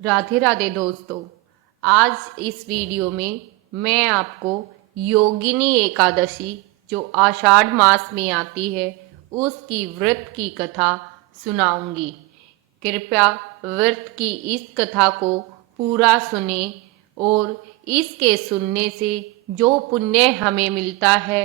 राधे राधे दोस्तों। आज इस वीडियो में मैं आपको योगिनी एकादशी जो आषाढ़ मास में आती है उसकी व्रत की कथा सुनाऊंगी। कृपया व्रत की इस कथा को पूरा सुने और इसके सुनने से जो पुण्य हमें मिलता है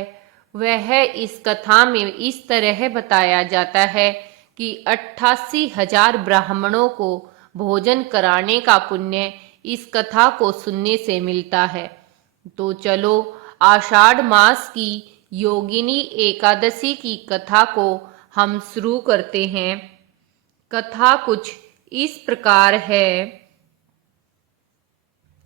वह इस कथा में इस तरह बताया जाता है कि 88,000 ब्राह्मणों को भोजन कराने का पुण्य इस कथा को सुनने से मिलता है। तो चलो आषाढ़ मास की योगिनी एकादशी की कथा को हम शुरू करते हैं। कथा कुछ इस प्रकार है।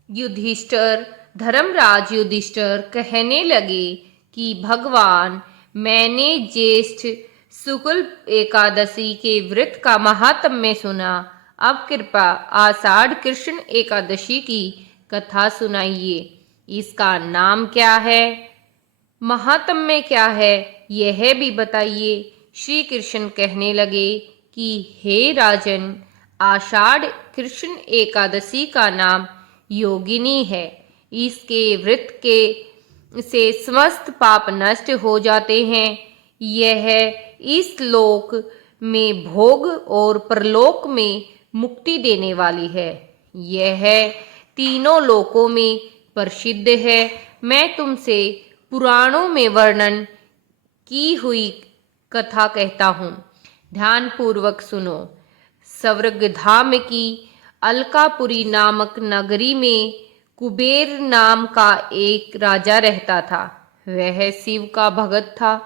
युधिष्ठिर धर्मराज युधिष्ठिर कहने लगे कि भगवान, मैंने ज्येष्ठ शुक्ल एकादशी के व्रत का महात्म्य सुना। अब कृपा आषाढ़ कृष्ण एकादशी की कथा सुनाइए। इसका नाम क्या है, महात्म्य क्या है, यह भी बताइए। श्री कृष्ण कहने लगे कि हे राजन, आषाढ़ कृष्ण एकादशी का नाम योगिनी है। इसके व्रत के से समस्त पाप नष्ट हो जाते हैं। यह इस लोक में भोग और परलोक में मुक्ति देने वाली है। यह तीनों लोकों में प्रसिद्ध है। मैं तुमसे पुराणों में वर्णन की हुई कथा कहता हूँ, ध्यान पूर्वक सुनो। स्वर्गधाम की अलकापुरी नामक नगरी में कुबेर नाम का एक राजा रहता था। वह शिव का भगत था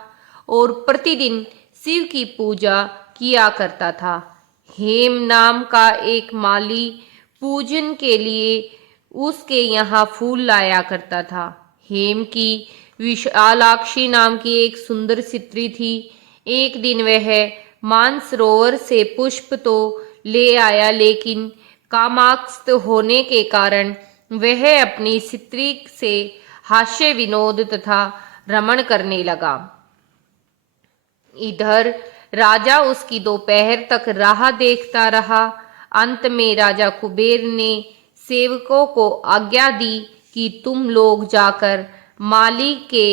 और प्रतिदिन शिव की पूजा किया करता था। हेम नाम का एक माली पूजन के लिए उसके यहाँ फूल लाया करता था। हेम की विशालाक्षी नाम की एक सुंदर स्त्री थी। एक दिन वह मानसरोवर से पुष्प तो ले आया, लेकिन कामाक्षत होने के कारण वह अपनी स्त्री से हास्य विनोद तथा रमण करने लगा। इधर राजा उसकी दोपहर तक राह देखता रहा। अंत में राजा कुबेर ने सेवकों को आज्ञा दी कि तुम लोग जाकर माली के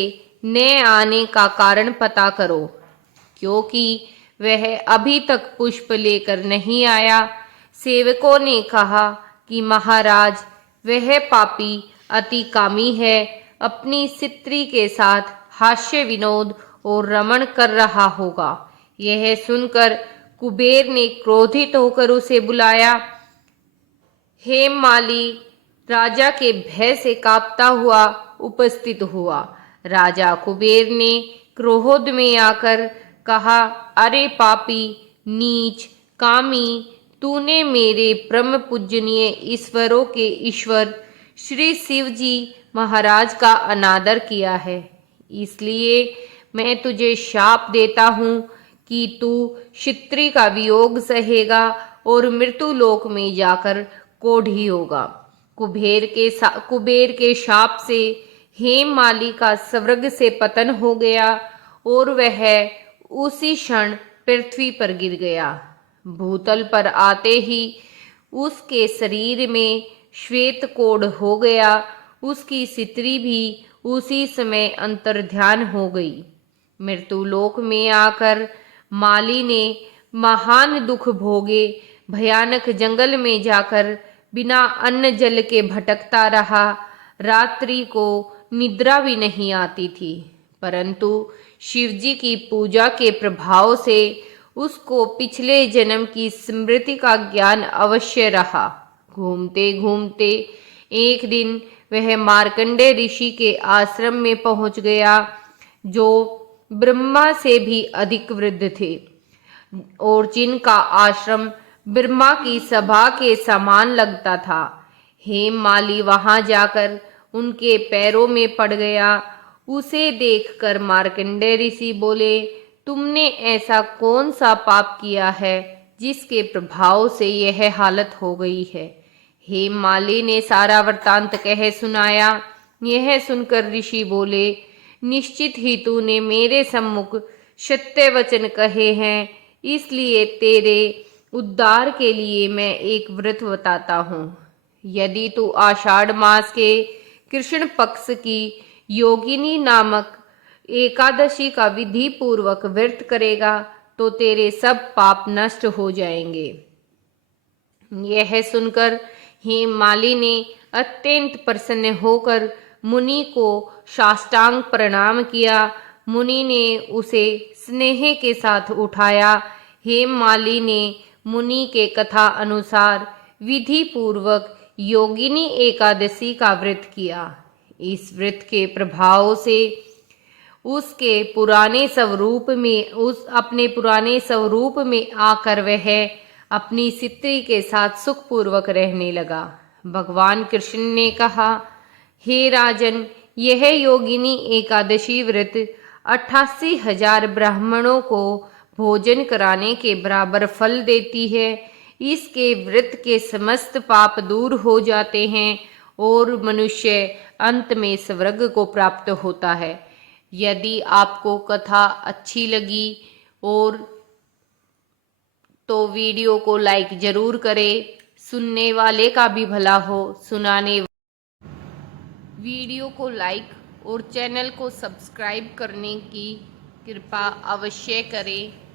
न आने का कारण पता करो, क्योंकि वह अभी तक पुष्प लेकर नहीं आया। सेवकों ने कहा कि महाराज, वह पापी अति कामी है, अपनी स्त्री के साथ हास्य विनोद और रमण कर रहा होगा। यह सुनकर कुबेर ने क्रोधित होकर उसे बुलाया। हेममाली राजा के भय से कांपता हुआ उपस्थित हुआ। राजा कुबेर ने क्रोध में आकर कहा, अरे पापी, नीच, कामी, तूने मेरे परम पूजनीय ईश्वरों के ईश्वर श्री शिव जी महाराज का अनादर किया है। इसलिए मैं तुझे शाप देता हूँ कि तू क्षत्रिय का वियोग सहेगा और मृत्यु लोक में जाकर कोढ़ी होगा। कुबेर के शाप से हेममाली का स्वर्ग से पतन हो गया और वह उसी क्षण पृथ्वी पर गिर गया। भूतल पर आते ही उसके शरीर में श्वेत कोढ़ हो गया। उसकी स्त्री भी उसी समय अंतर्ध्यान हो गई। मृत्युलोक में आकर माली ने महान दुख भोगे। भयानक जंगल में जाकर बिना अन्न जल के भटकता रहा। रात्रि को निद्रा भी नहीं आती थी, परंतु शिवजी की पूजा के प्रभाव से उसको पिछले जन्म की स्मृति का ज्ञान अवश्य रहा। घूमते घूमते एक दिन वह मार्कंडे ऋषि के आश्रम में पहुंच गया, जो ब्रह्मा से भी अधिक वृद्ध थे और जिनका आश्रम ब्रह्मा की सभा के समान लगता था। हेममाली वहां जाकर उनके पैरों में पड़ गया। उसे देखकर मार्कंडेय ऋषि बोले, तुमने ऐसा कौन सा पाप किया है जिसके प्रभाव से यह हालत हो गई है। हेममाली ने सारा वृत्तांत कह सुनाया। यह सुनकर ऋषि बोले, निश्चित ही तूने मेरे सम्मुख सत्य वचन कहे हैं, इसलिए तेरे उद्धार के लिए मैं एक व्रत बताता हूँ। यदि तू आषाढ़ मास के कृष्ण पक्ष की योगिनी नामक एकादशी का विधि पूर्वक व्रत करेगा तो तेरे सब पाप नष्ट हो जाएंगे। यह सुनकर हेममाली ने अत्यंत प्रसन्न होकर मुनि को साष्टांग प्रणाम किया। मुनि ने उसे स्नेह के साथ उठाया। हेममाली ने मुनि के कथा अनुसार विधि पूर्वक योगिनी एकादशी का व्रत किया। इस व्रत के प्रभाव से उसके पुराने स्वरूप में अपने पुराने स्वरूप में आकर वह अपनी स्त्री के साथ सुखपूर्वक रहने लगा। भगवान कृष्ण ने कहा, हे राजन, यह योगिनी एकादशी व्रत 88,000 ब्राह्मणों को भोजन कराने के बराबर फल देती है। इसके व्रत के समस्त पाप दूर हो जाते हैं और मनुष्य अंत में स्वर्ग को प्राप्त होता है। यदि आपको कथा अच्छी लगी और तो वीडियो को लाइक जरूर करें। सुनने वाले का भी भला हो, सुनाने वीडियो को लाइक और चैनल को सब्सक्राइब करने की कृपा अवश्य करें।